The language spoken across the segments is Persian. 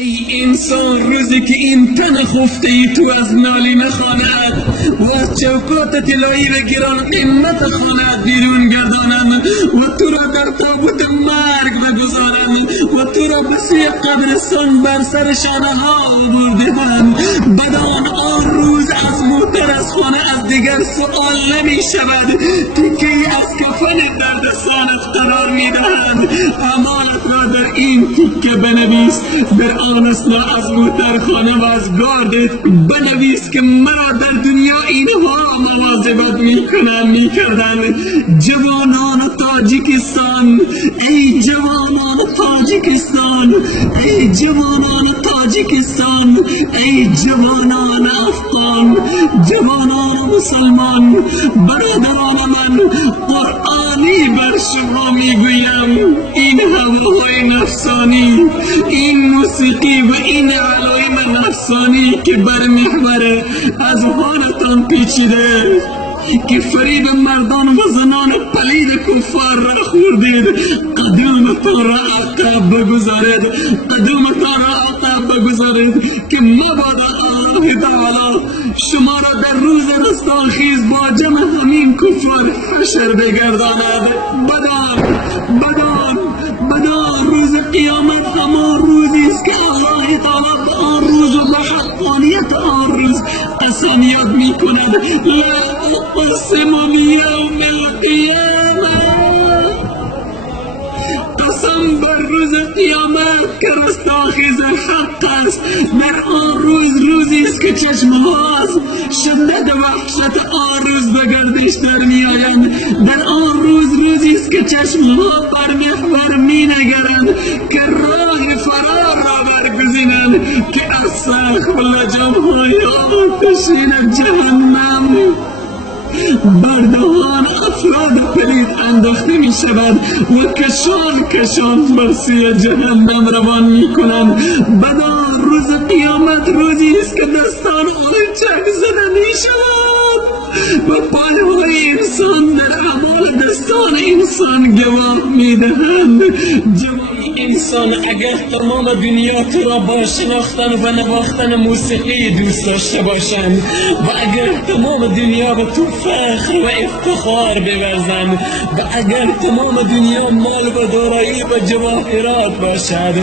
ای انسان روزی که این تن خفته ای تو از نالی نخواند و از چوکات طلایی و گران قیمت خانت بیرون گردانند و تو را در تابوت مرگ بگذارند و تو را به سوی قبرستان بر سر شانه ها آورده‌اند. بدان آن روز از موتر از خانه از دیگر سؤال نمی شود، تکه‌ای از کفن در دستانت قرار می دهند. اعمالت را در این تکه بنویس، در آن اثنا از موترخانه و از گاردت بنویس که مرا در دنیا اینها مواظبت می کردند. جوانان تاجیکستان، ای جوانان تاجیکستان، ای جوانان تاجیکستان، ای جوانان افغان، جوانان مسلمان، برادران من، قرآنی بر شما میگویم این هواهای نفسانی، این موسیقی و این علائم نفسانی که بر محور اذهانتان پیچیده، که فریب مردان و زنان پلید کفار را خوردید، قدومتان را عقب بگذارید، قدومتان را عقب بگذارید که مبادا الله تعالی شما را در روز رستاخیز با جمع همین کفار حشر بگرداند. بدان روز قیامت همان روزی است که الله تعالی به آن روز و به حقانیت آن روز قسم یاد می کند. لا اقسم بیوم القیامه، قسم بر روز قیامت که رستاخیز حق است. در آن روز روزی است که چشمها از شدت وحشت آن روز به گردش در می آیند. در آن روز روزی است که چشمها بر محور می نگرند که راه فرار را برگزینند که از سخت لجام‌های آتشین جهنم بر دهان افراد پلید انداخته می شود و کشان بر سوی جهنم روان می کنند. بدان روز قیامت روزی است که دستان آلچک زده می شود و پایهای انسان در اعمال دستان انسان گواه می دهند. انسان اگر تمام دنیا تو را با شناختن و نواختن موسیقی دوست داشته باشند و اگر تمام دنیا به تو فخر و افتخار بورزند و اگر تمام دنیا مال و دارایی و جواهرات باشد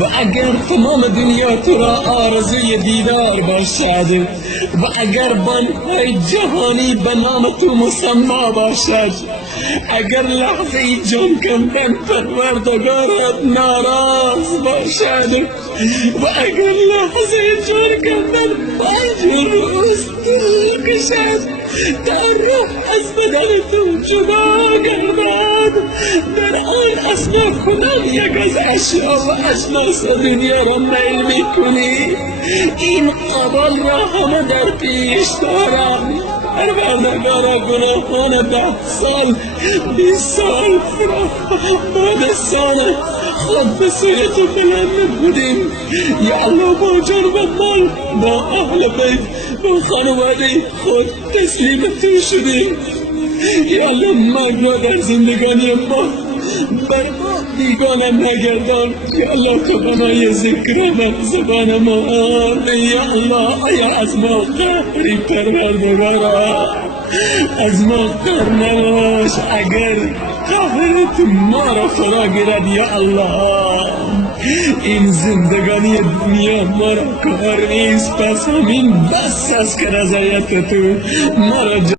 و اگر تمام دنیا تو را آرزوی دیدار باشد و اگر بانهای جهانی به نام تو مسما باشد، اگر لحظه جان کندن پروردگارت ناراض باشد و اگر لحظه جان کندن 5 روز طول کشد تا روح از بدن تو جدا گردد، در آن اثنا کدام یک از اشیا و اجناس دنیا را میل میکنی؟ این قبال را همه در پیش دارم. پروردگارا گناهان 10 سال 20 سال بعد سال خود به سوی تو بلند بودیم. یا الله با جان و مال با اهل بیت با خانواده خود تسلیم تو شدیم. یا الله مرگ را در زندگانی ما بر ما بیگانه نگردان. یا الله تو بنای ذکر بر زبان ما آر. یا الله آیا از ما قهری پروردگارا، از ما قهر نباش. اگر قهرت ما را فرا گیرد یا الله این زندگانی دنیا ما را کار نیست، پس همین بس است که رضایت تو ما را